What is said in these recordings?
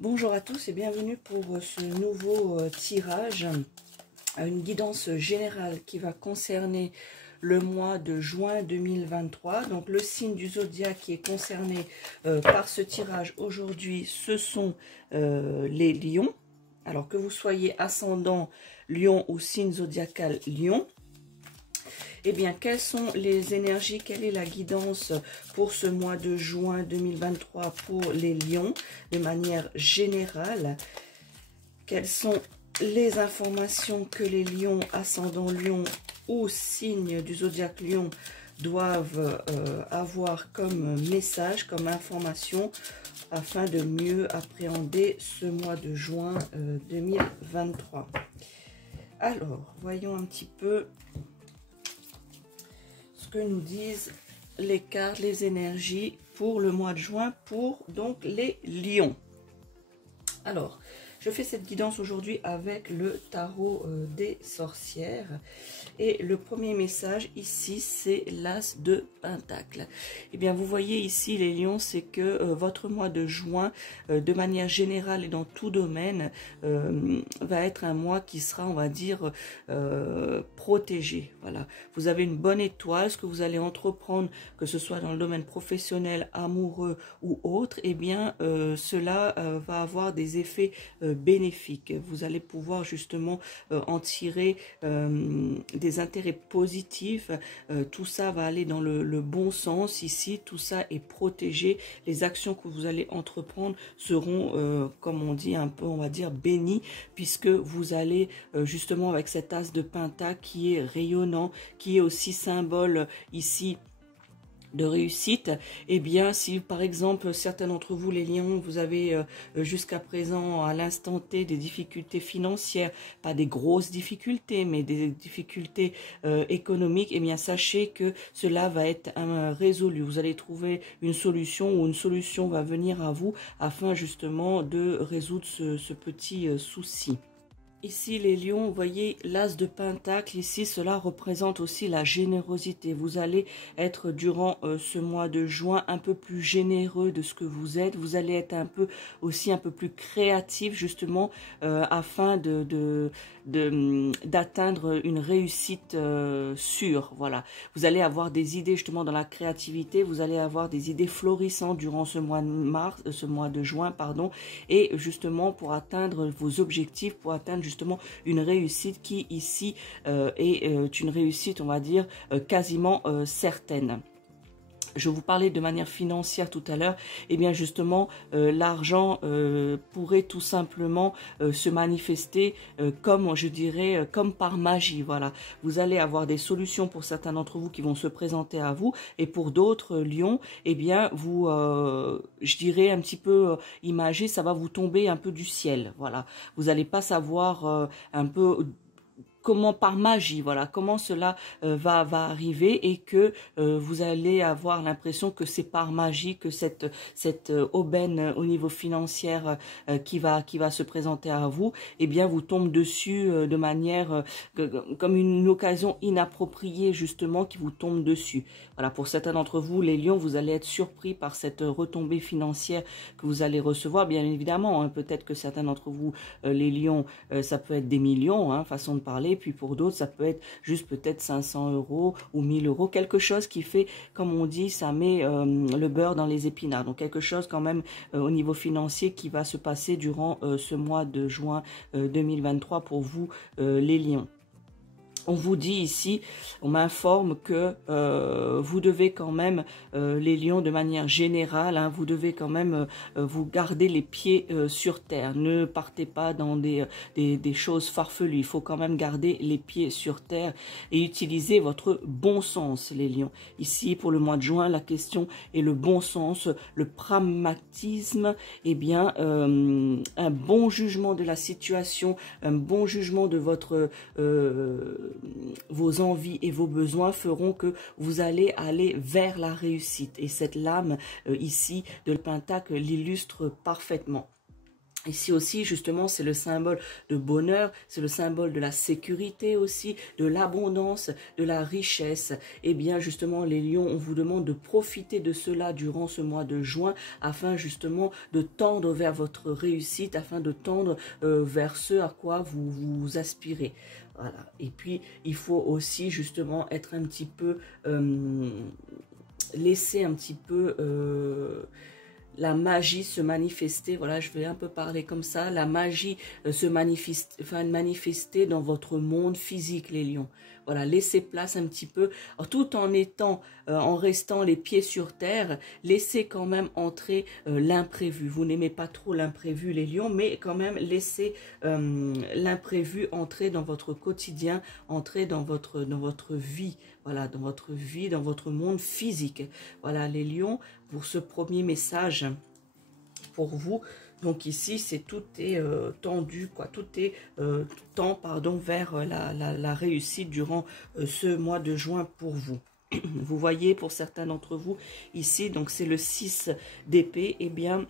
Bonjour à tous et bienvenue pour ce nouveau tirage, une guidance générale qui va concerner le mois de juin 2023. Donc le signe du zodiaque qui est concerné par ce tirage aujourd'hui, ce sont les lions. Alors que vous soyez ascendant lion ou signe zodiacal lion, eh bien, quelles sont les énergies, quelle est la guidance pour ce mois de juin 2023 pour les lions de manière générale? Quelles sont les informations que les lions, ascendant lion ou signe du zodiaque lion doivent avoir comme message, comme information afin de mieux appréhender ce mois de juin 2023? Alors, voyons un petit peu que nous disent les cartes, les énergies pour le mois de juin pour donc les lions. Alors, je fais cette guidance aujourd'hui avec le tarot des sorcières. Et le premier message ici, c'est l'as de Pentacle. Eh bien, vous voyez ici, les lions, c'est que votre mois de juin, de manière générale et dans tout domaine, va être un mois qui sera, on va dire, protégé. Voilà. Vous avez une bonne étoile, ce que vous allez entreprendre, que ce soit dans le domaine professionnel, amoureux ou autre, eh bien, cela va avoir des effets bénéfiques. Vous allez pouvoir justement en tirer des intérêts positifs. Tout ça va aller dans le bon sens ici. Tout ça est protégé. Les actions que vous allez entreprendre seront, comme on dit, un peu, on va dire, bénies, puisque vous allez justement avec cet as de Pentacle qui est rayonnant, qui est aussi symbole ici de réussite. Eh bien, si par exemple certains d'entre vous les lions, vous avez jusqu'à présent à l'instant T des difficultés financières, pas des grosses difficultés mais des difficultés économiques, eh bien sachez que cela va être résolu. Vous allez trouver une solution ou une solution va venir à vous afin justement de résoudre ce petit souci. Ici, les lions, vous voyez l'as de Pentacle, ici, cela représente aussi la générosité. Vous allez être, durant ce mois de juin, un peu plus généreux de ce que vous êtes. Vous allez être un peu plus créatif, justement, afin d'atteindre une réussite sûre. Voilà. Vous allez avoir des idées, justement, dans la créativité. Vous allez avoir des idées florissantes durant ce mois de juin, pardon. Et justement, pour atteindre vos objectifs, pour atteindre justement une réussite qui ici est une réussite, on va dire, quasiment certaine. Je vous parlais de manière financière tout à l'heure, et bien justement l'argent pourrait tout simplement se manifester comme, je dirais, comme par magie. Voilà, vous allez avoir des solutions pour certains d'entre vous qui vont se présenter à vous, et pour d'autres lions, eh bien vous, je dirais un petit peu imagé, ça va vous tomber un peu du ciel. Voilà, vous n'allez pas savoir un peu comment par magie, voilà, comment cela va arriver, et que vous allez avoir l'impression que c'est par magie que cette aubaine au niveau financier qui va se présenter à vous, eh bien vous tombe dessus de manière comme une occasion inappropriée, justement, qui vous tombe dessus. Voilà, pour certains d'entre vous, les lions, vous allez être surpris par cette retombée financière que vous allez recevoir, bien évidemment, hein. Peut-être que certains d'entre vous, les lions, ça peut être des millions, hein, façon de parler. Puis pour d'autres, ça peut être juste peut-être 500 € ou 1000 €, quelque chose qui fait, comme on dit, ça met le beurre dans les épinards. Donc quelque chose quand même au niveau financier qui va se passer durant ce mois de juin 2023 pour vous, les lions. On vous dit ici, on m'informe que vous devez quand même, les lions de manière générale, hein, vous devez quand même vous garder les pieds sur terre. Ne partez pas dans des choses farfelues. Il faut quand même garder les pieds sur terre et utiliser votre bon sens, les lions. Ici, pour le mois de juin, la question est le bon sens, le pragmatisme, eh bien, un bon jugement de la situation, un bon jugement de votre vos envies et vos besoins feront que vous allez aller vers la réussite. Et cette lame ici de Pentacle l'illustre parfaitement. Ici aussi, justement, c'est le symbole de bonheur, c'est le symbole de la sécurité aussi, de l'abondance, de la richesse. Et bien, justement, les lions, on vous demande de profiter de cela durant ce mois de juin, afin justement de tendre vers votre réussite, afin de tendre vers ce à quoi vous aspirez. Voilà. Et puis, il faut aussi justement être un petit peu, laisser un petit peu... la magie se manifester, voilà, je vais un peu parler comme ça, la magie se manifester dans votre monde physique, les lions. Voilà, laissez place un petit peu, tout en étant, en restant les pieds sur terre, laissez quand même entrer l'imprévu. Vous n'aimez pas trop l'imprévu, les lions, mais quand même laissez l'imprévu entrer dans votre quotidien, entrer dans votre vie, voilà, dans votre vie, dans votre monde physique. Voilà, les lions, pour ce premier message pour vous. Donc ici, c'est tout est tendu, quoi. Tout est tend, pardon, vers la réussite durant ce mois de juin pour vous. Vous voyez, pour certains d'entre vous, ici, donc c'est le 6 d'épée, eh bien,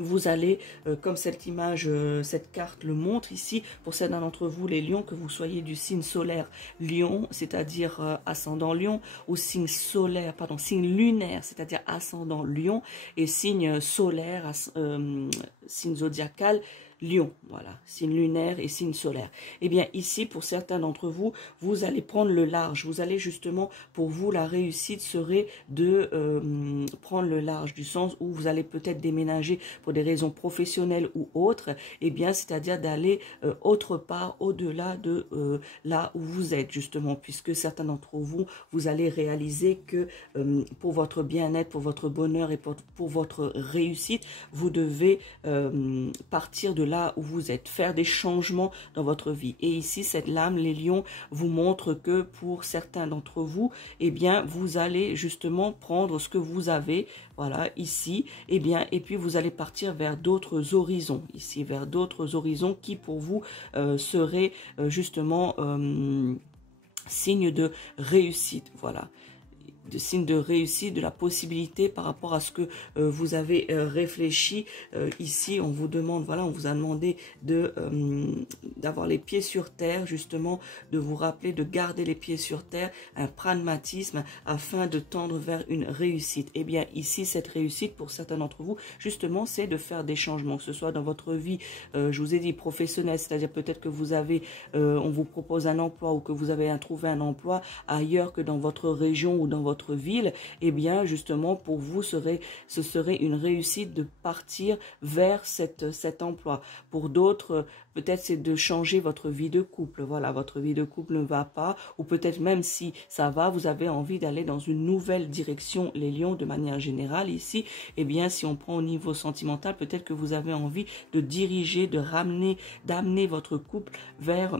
vous allez, comme cette image, cette carte le montre ici, pour certains d'entre vous, les lions, que vous soyez du signe solaire lion, c'est-à-dire ascendant lion, ou signe solaire, pardon, signe lunaire, c'est-à-dire ascendant lion, et signe solaire, signe zodiacal, lion, voilà, signe lunaire et signe solaire. Eh bien, ici, pour certains d'entre vous, vous allez prendre le large. Vous allez justement, pour vous, la réussite serait de prendre le large, du sens où vous allez peut-être déménager pour des raisons professionnelles ou autres. Eh bien, c'est-à-dire d'aller autre part, au-delà de là où vous êtes, justement, puisque certains d'entre vous, vous allez réaliser que pour votre bien-être, pour votre bonheur et pour votre réussite, vous devez partir de là où vous êtes, faire des changements dans votre vie. Et ici, cette lame, les lions, vous montre que pour certains d'entre vous, eh bien, vous allez justement prendre ce que vous avez, voilà, ici, eh bien, et puis vous allez partir vers d'autres horizons, ici, vers d'autres horizons qui, pour vous, seraient justement signe de réussite, voilà. De signe de réussite, de la possibilité par rapport à ce que vous avez réfléchi. Ici, on vous demande, voilà, on vous a demandé de d'avoir les pieds sur terre, justement, de vous rappeler de garder les pieds sur terre, un pragmatisme afin de tendre vers une réussite. Eh bien, ici, cette réussite, pour certains d'entre vous, justement, c'est de faire des changements, que ce soit dans votre vie, je vous ai dit, professionnelle, c'est-à-dire peut-être que vous avez, on vous propose un emploi ou que vous avez trouvé un emploi ailleurs que dans votre région ou dans votre ville, eh bien justement pour vous ce serait une réussite de partir vers cet emploi. Pour d'autres, peut-être c'est de changer votre vie de couple. Voilà, votre vie de couple ne va pas, ou peut-être même si ça va, vous avez envie d'aller dans une nouvelle direction, les lions, de manière générale ici. Eh bien, si on prend au niveau sentimental, peut-être que vous avez envie de diriger, de ramener, d'amener votre couple vers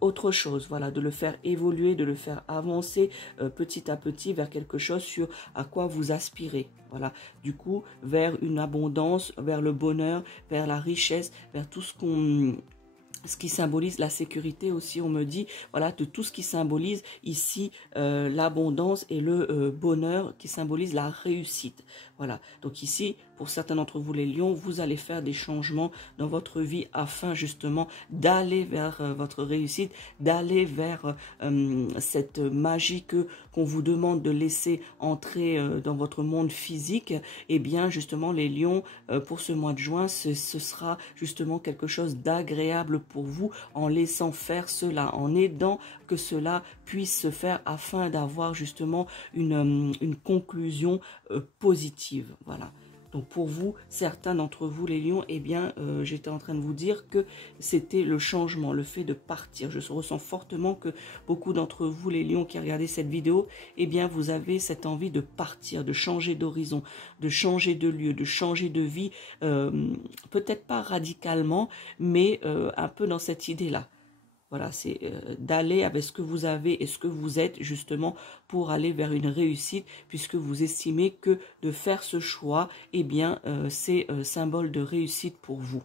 autre chose, voilà, de le faire évoluer, de le faire avancer petit à petit vers quelque chose sur à quoi vous aspirez, voilà, du coup, vers une abondance, vers le bonheur, vers la richesse, vers tout ce qui symbolise la sécurité aussi, on me dit, voilà, de tout ce qui symbolise ici l'abondance et le bonheur, qui symbolise la réussite. Voilà, donc ici, pour certains d'entre vous les lions, vous allez faire des changements dans votre vie afin justement d'aller vers votre réussite, d'aller vers cette magie qu'on vous demande de laisser entrer dans votre monde physique. Et bien justement les lions, pour ce mois de juin, ce sera justement quelque chose d'agréable pour vous, en laissant faire cela, en aidant que cela puisse se faire afin d'avoir justement une conclusion positive. Voilà. Donc pour vous, certains d'entre vous les lions, eh bien j'étais en train de vous dire que c'était le changement, le fait de partir. Je ressens fortement que beaucoup d'entre vous les lions qui regardez cette vidéo, eh bien vous avez cette envie de partir, de changer d'horizon, de changer de lieu, de changer de vie, peut-être pas radicalement, mais un peu dans cette idée-là. Voilà, c'est d'aller avec ce que vous avez et ce que vous êtes justement pour aller vers une réussite, puisque vous estimez que de faire ce choix, eh bien, c'est symbole de réussite pour vous.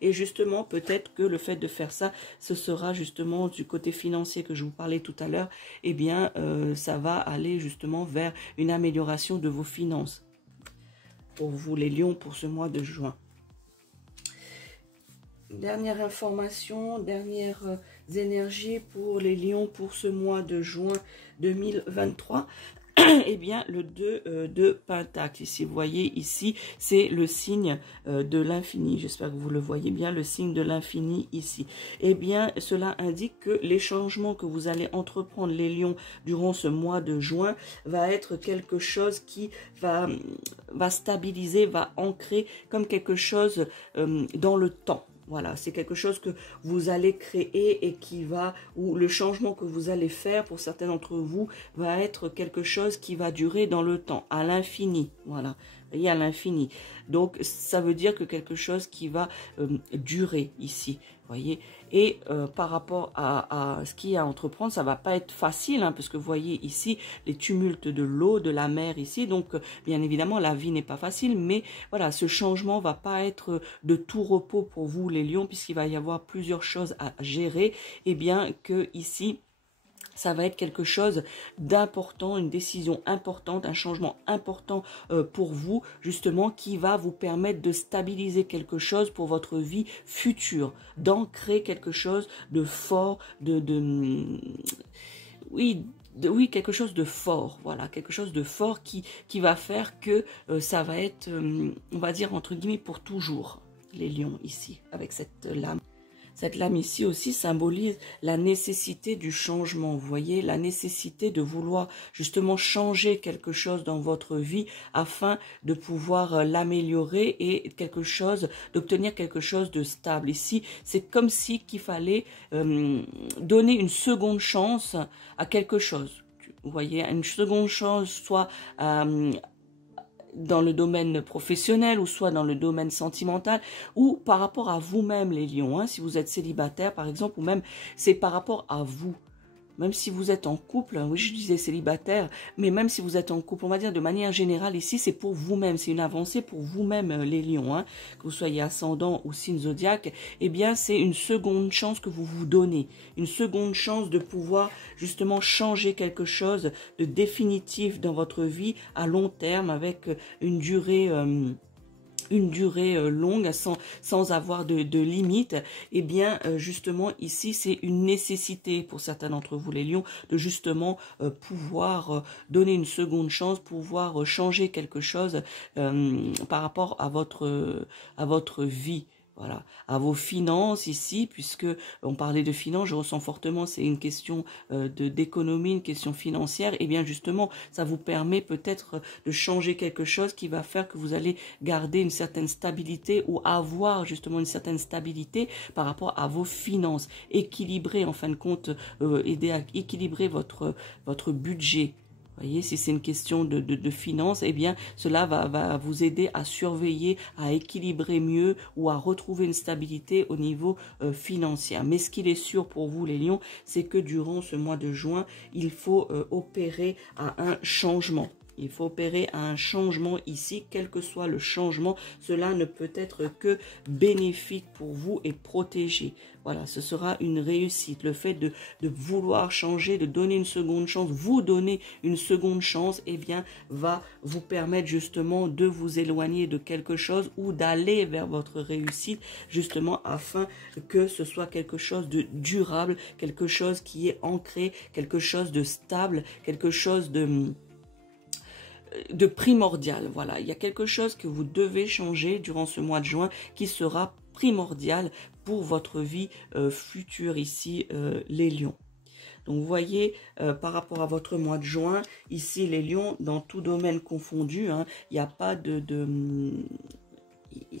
Et justement, peut-être que le fait de faire ça, ce sera justement du côté financier que je vous parlais tout à l'heure, eh bien, ça va aller justement vers une amélioration de vos finances. Pour vous les lions, pour ce mois de juin. dernière information, dernières énergies pour les lions pour ce mois de juin 2023. Eh bien, le 2 de Pentacle, ici, vous voyez, ici, c'est le signe de l'infini. J'espère que vous le voyez bien, le signe de l'infini ici. Eh bien, cela indique que les changements que vous allez entreprendre, les lions, durant ce mois de juin, va être quelque chose qui va stabiliser, va ancrer comme quelque chose dans le temps. Voilà, c'est quelque chose que vous allez créer et qui va, ou le changement que vous allez faire pour certains d'entre vous va être quelque chose qui va durer dans le temps, à l'infini. Voilà, vous voyez, à l'infini. Donc, ça veut dire que quelque chose qui va durer ici, vous voyez. Et par rapport à ce qu'il y a à entreprendre, ça va pas être facile, hein, parce que vous voyez ici les tumultes de l'eau, de la mer ici. Donc, bien évidemment, la vie n'est pas facile, mais voilà, ce changement va pas être de tout repos pour vous, les lions, puisqu'il va y avoir plusieurs choses à gérer. Et bien que ici, ça va être quelque chose d'important, une décision importante, un changement important pour vous, justement, qui va vous permettre de stabiliser quelque chose pour votre vie future, d'ancrer quelque chose de fort, oui, quelque chose de fort, voilà, quelque chose de fort qui va faire que ça va être, on va dire, entre guillemets, pour toujours, les lions, ici, avec cette lame. Cette lame ici aussi symbolise la nécessité du changement, vous voyez, la nécessité de vouloir justement changer quelque chose dans votre vie afin de pouvoir l'améliorer et d'obtenir quelque chose de stable. Ici, c'est comme si qu'il fallait donner une seconde chance à quelque chose. Vous voyez, une seconde chance, soit dans le domaine professionnel ou soit dans le domaine sentimental ou par rapport à vous-même, les lions, hein, si vous êtes célibataire par exemple, ou même c'est par rapport à vous. Même si vous êtes en couple, oui je disais célibataire, mais même si vous êtes en couple, on va dire de manière générale ici, c'est pour vous-même, c'est une avancée pour vous-même les lions, hein, que vous soyez ascendant ou signe zodiaque, eh bien c'est une seconde chance que vous vous donnez, une seconde chance de pouvoir justement changer quelque chose de définitif dans votre vie à long terme avec une durée longue sans avoir de limite. Eh bien justement ici c'est une nécessité pour certains d'entre vous les lions de justement pouvoir donner une seconde chance, pouvoir changer quelque chose par rapport à votre vie. Voilà, à vos finances ici, puisque on parlait de finances, je ressens fortement, c'est une question d'économie, une question financière, et bien justement, ça vous permet peut-être de changer quelque chose qui va faire que vous allez garder une certaine stabilité ou avoir justement une certaine stabilité par rapport à vos finances, équilibrer en fin de compte, aider à équilibrer votre budget. Voyez, si c'est une question de finances, eh bien, cela va vous aider à surveiller, à équilibrer mieux ou à retrouver une stabilité au niveau financier. Mais ce qu'il est sûr pour vous, les lions, c'est que durant ce mois de juin, il faut opérer à un changement. Il faut opérer à un changement ici, quel que soit le changement, cela ne peut être que bénéfique pour vous et protégé. Voilà, ce sera une réussite. Le fait de vouloir changer, de donner une seconde chance, vous donner une seconde chance, eh bien, va vous permettre justement de vous éloigner de quelque chose ou d'aller vers votre réussite, justement, afin que ce soit quelque chose de durable, quelque chose qui est ancré, quelque chose de stable, quelque chose de primordial. Voilà, il y a quelque chose que vous devez changer durant ce mois de juin qui sera primordial pour votre vie future ici, les lions. Donc vous voyez, par rapport à votre mois de juin, ici les lions, dans tout domaine confondu, hein, il n'y a pas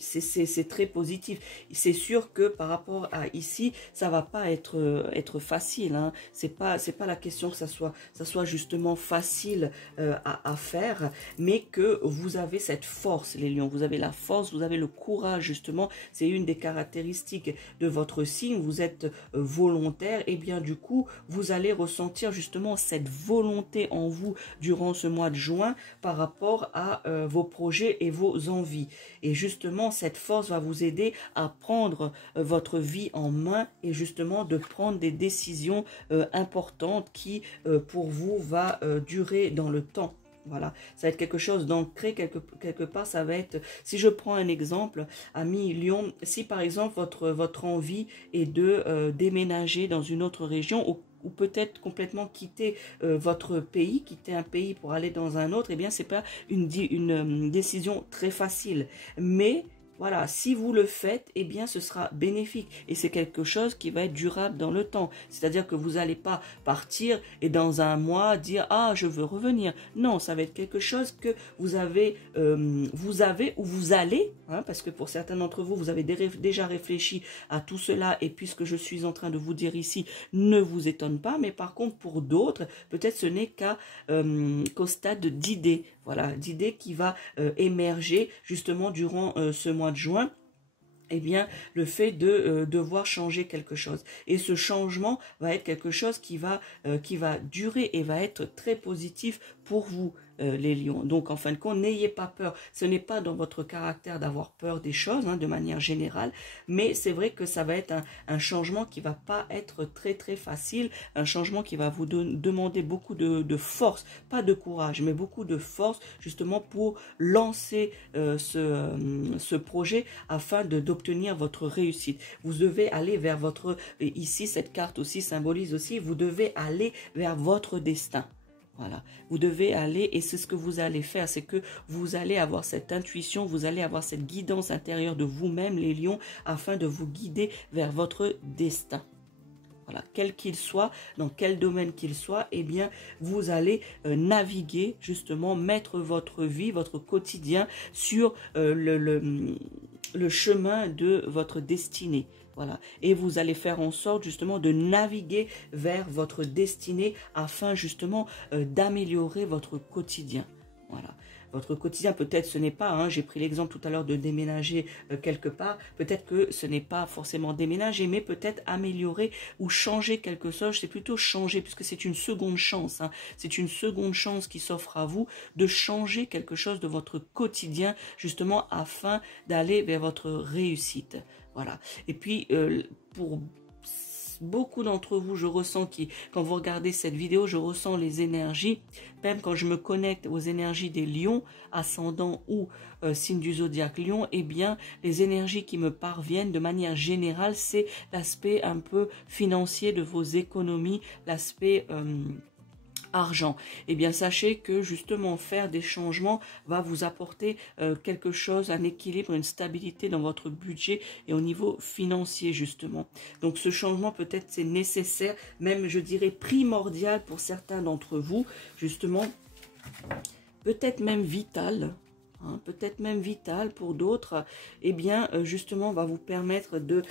c'est très positif. C'est sûr que par rapport à ici, ça va pas être facile, hein. C'est pas la question que ça soit justement facile à faire, mais que vous avez cette force, les lions. Vous avez la force, vous avez le courage, justement. C'est une des caractéristiques de votre signe. Vous êtes volontaire, et bien du coup, vous allez ressentir justement cette volonté en vous durant ce mois de juin par rapport à vos projets et vos envies. Et justement, cette force va vous aider à prendre votre vie en main et justement de prendre des décisions importantes qui, pour vous, va durer dans le temps. Voilà, ça va être quelque chose d'ancré quelque part. Ça va être, si je prends un exemple, ami Lion, si par exemple votre envie est de déménager dans une autre région ou peut-être complètement quitter votre pays, quitter un pays pour aller dans un autre, eh bien c'est pas une décision très facile. Mais voilà, si vous le faites, eh bien ce sera bénéfique et c'est quelque chose qui va être durable dans le temps. C'est-à-dire que vous n'allez pas partir et dans un mois dire « Ah, je veux revenir ». Non, ça va être quelque chose que vous avez ou vous allez, hein, parce que pour certains d'entre vous, vous avez déjà réfléchi à tout cela et puisque je suis en train de vous dire ici, ne vous étonne pas. Mais par contre, pour d'autres, peut-être ce n'est qu'au stade d'idée. Voilà, d'idée qui va émerger justement durant ce mois de juin. Eh bien, le fait de devoir changer quelque chose. Et ce changement va être quelque chose qui va durer et va être très positif pour vous, les lions. Donc, en fin de compte, n'ayez pas peur. Ce n'est pas dans votre caractère d'avoir peur des choses, hein, de manière générale, mais c'est vrai que ça va être un changement qui va pas être très, très facile, un changement qui va vous demander beaucoup de force, pas de courage, mais beaucoup de force, justement, pour lancer ce projet afin d'obtenir votre réussite. Vous devez aller vers votre... Ici, cette carte aussi symbolise aussi, vous devez aller vers votre destin. Voilà, vous devez aller et c'est ce que vous allez faire, c'est que vous allez avoir cette intuition, vous allez avoir cette guidance intérieure de vous-même, les lions, afin de vous guider vers votre destin. Voilà, quel qu'il soit, dans quel domaine qu'il soit, eh bien, vous allez naviguer, justement, mettre votre vie, votre quotidien sur le chemin de votre destinée. Voilà. Et vous allez faire en sorte justement de naviguer vers votre destinée afin justement d'améliorer votre quotidien. Voilà. Votre quotidien, peut-être ce n'est pas, hein, j'ai pris l'exemple tout à l'heure de déménager quelque part, peut-être que ce n'est pas forcément déménager, mais peut-être améliorer ou changer quelque chose, c'est plutôt changer, puisque c'est une seconde chance, hein, c'est une seconde chance qui s'offre à vous de changer quelque chose de votre quotidien, justement afin d'aller vers votre réussite. Voilà. Et puis, pour beaucoup d'entre vous, je ressens quand vous regardez cette vidéo, je ressens les énergies, même quand je me connecte aux énergies des lions, ascendant ou signe du zodiaque lion, eh bien, les énergies qui me parviennent de manière générale, c'est l'aspect un peu financier de vos économies, l'aspect... argent. Eh bien, sachez que justement faire des changements va vous apporter quelque chose, un équilibre, une stabilité dans votre budget et au niveau financier justement. Donc ce changement peut-être c'est nécessaire, même je dirais primordial pour certains d'entre vous, justement, peut-être même vital. Hein, peut-être même vital pour d'autres, eh bien justement va vous permettre de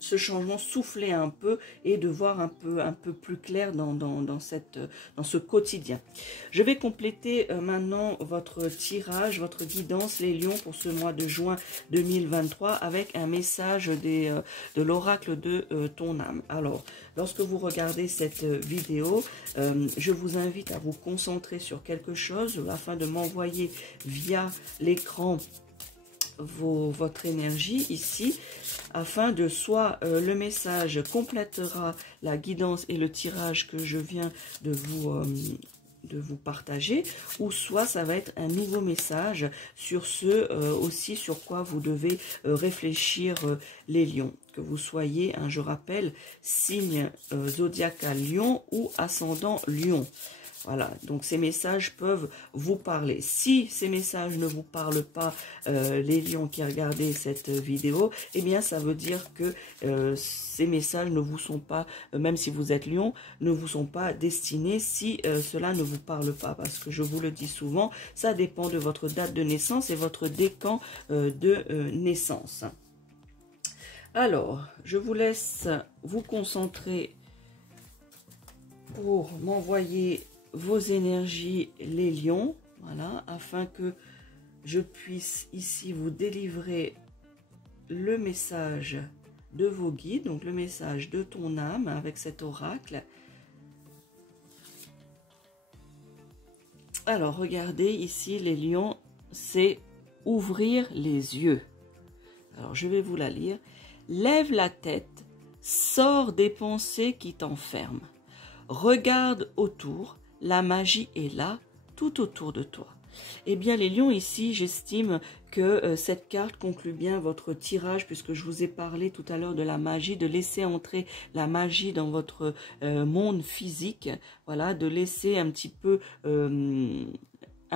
ce changement souffler un peu et de voir un peu plus clair dans ce quotidien. Je vais compléter maintenant votre tirage, votre guidance, les lions, pour ce mois de juin 2023 avec un message de l'oracle de ton âme. Alors, lorsque vous regardez cette vidéo, je vous invite à vous concentrer sur quelque chose afin de m'envoyer via l'écran votre énergie ici, afin de soit le message complétera la guidance et le tirage que je viens de vous partager, ou soit ça va être un nouveau message sur ce aussi sur quoi vous devez réfléchir les lions, que vous soyez, hein, je rappelle, signe zodiacal lion ou ascendant lion. Voilà, donc ces messages peuvent vous parler. Si ces messages ne vous parlent pas, les lions qui regardez cette vidéo, eh bien ça veut dire que ces messages ne vous sont pas, même si vous êtes lion, ne vous sont pas destinés si cela ne vous parle pas. Parce que je vous le dis souvent, ça dépend de votre date de naissance et votre décan de naissance. Alors, je vous laisse vous concentrer pour m'envoyer vos énergies, les lions, voilà, afin que je puisse ici vous délivrer le message de vos guides, donc le message de ton âme avec cet oracle. Alors, regardez ici, les lions, c'est ouvrir les yeux. Alors, je vais vous la lire. Lève la tête, sors des pensées qui t'enferment. Regarde autour. La magie est là, tout autour de toi. Eh bien, les lions, ici, j'estime que cette carte conclut bien votre tirage, puisque je vous ai parlé tout à l'heure de la magie, de laisser entrer la magie dans votre monde physique, voilà, de laisser un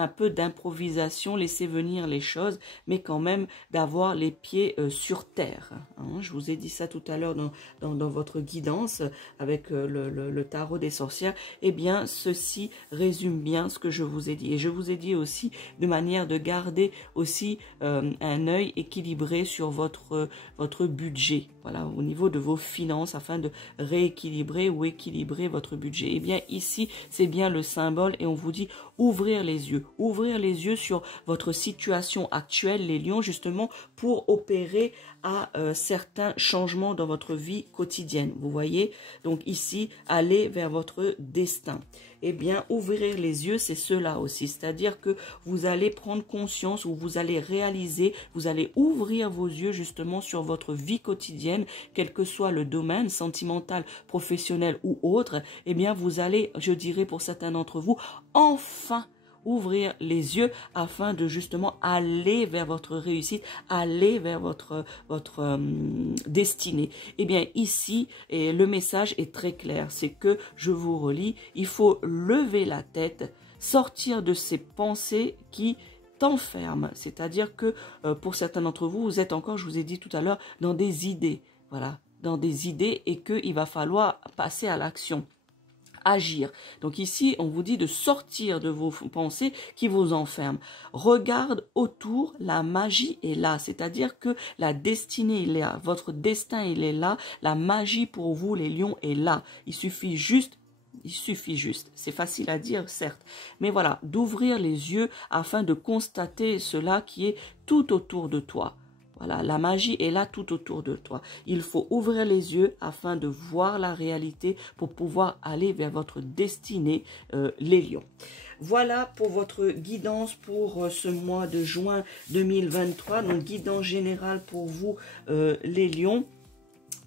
peu d'improvisation, laisser venir les choses, mais quand même d'avoir les pieds sur terre. Hein. Je vous ai dit ça tout à l'heure dans votre guidance avec le tarot des sorcières. Eh bien, ceci résume bien ce que je vous ai dit. Et je vous ai dit aussi de manière de garder aussi un œil équilibré sur votre budget, voilà, au niveau de vos finances, afin de rééquilibrer ou équilibrer votre budget. Eh bien, ici, c'est bien le symbole et on vous dit ouvrir les yeux sur votre situation actuelle, les lions, justement, pour opérer à certains changements dans votre vie quotidienne. Vous voyez, donc ici, aller vers votre destin. Eh bien, ouvrir les yeux, c'est cela aussi, c'est-à-dire que vous allez prendre conscience ou vous allez réaliser, vous allez ouvrir vos yeux justement sur votre vie quotidienne, quel que soit le domaine sentimental, professionnel ou autre. Eh bien, vous allez, je dirais pour certains d'entre vous, enfin ouvrir les yeux afin de justement aller vers votre réussite, aller vers votre destinée. Eh bien ici, et le message est très clair, c'est que, je vous relis, il faut lever la tête, sortir de ces pensées qui t'enferment. C'est-à-dire que pour certains d'entre vous, vous êtes encore, je vous ai dit tout à l'heure, dans des idées. Voilà, dans des idées et qu'il va falloir passer à l'action. Agir. Donc ici, on vous dit de sortir de vos pensées qui vous enferment. Regarde autour, la magie est là. C'est-à-dire que la destinée est là. Votre destin, il est là. La magie pour vous, les lions, est là. Il suffit juste, c'est facile à dire, certes, mais voilà, d'ouvrir les yeux afin de constater cela qui est tout autour de toi. Voilà, la magie est là tout autour de toi. Il faut ouvrir les yeux afin de voir la réalité pour pouvoir aller vers votre destinée, les lions. Voilà pour votre guidance pour ce mois de juin 2023. Donc, guidance générale pour vous, les lions.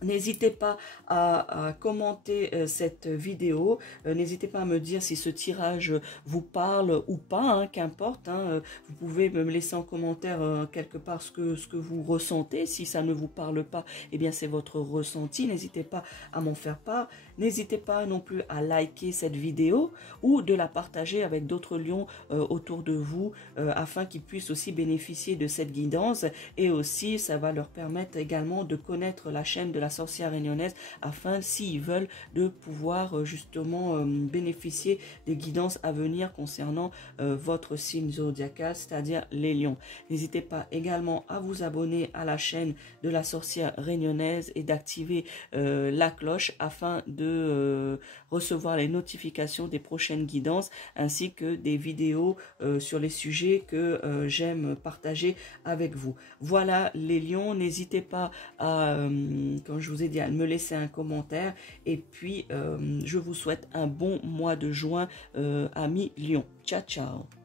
N'hésitez pas à commenter cette vidéo, n'hésitez pas à me dire si ce tirage vous parle ou pas, hein, qu'importe. Hein, vous pouvez me laisser en commentaire quelque part ce que vous ressentez. Si ça ne vous parle pas, eh bien c'est votre ressenti. N'hésitez pas à m'en faire part. N'hésitez pas non plus à liker cette vidéo ou de la partager avec d'autres lions autour de vous afin qu'ils puissent aussi bénéficier de cette guidance. Et aussi, ça va leur permettre également de connaître la chaîne de la sorcière réunionnaise afin, s'ils veulent, de pouvoir justement bénéficier des guidances à venir concernant votre signe zodiacal, c'est-à-dire les lions. N'hésitez pas également à vous abonner à la chaîne de la sorcière réunionnaise et d'activer la cloche afin de recevoir les notifications des prochaines guidances ainsi que des vidéos sur les sujets que j'aime partager avec vous. Voilà les lions, n'hésitez pas à, comme je vous ai dit, à me laisser un commentaire et puis je vous souhaite un bon mois de juin, amis lions. Ciao, ciao.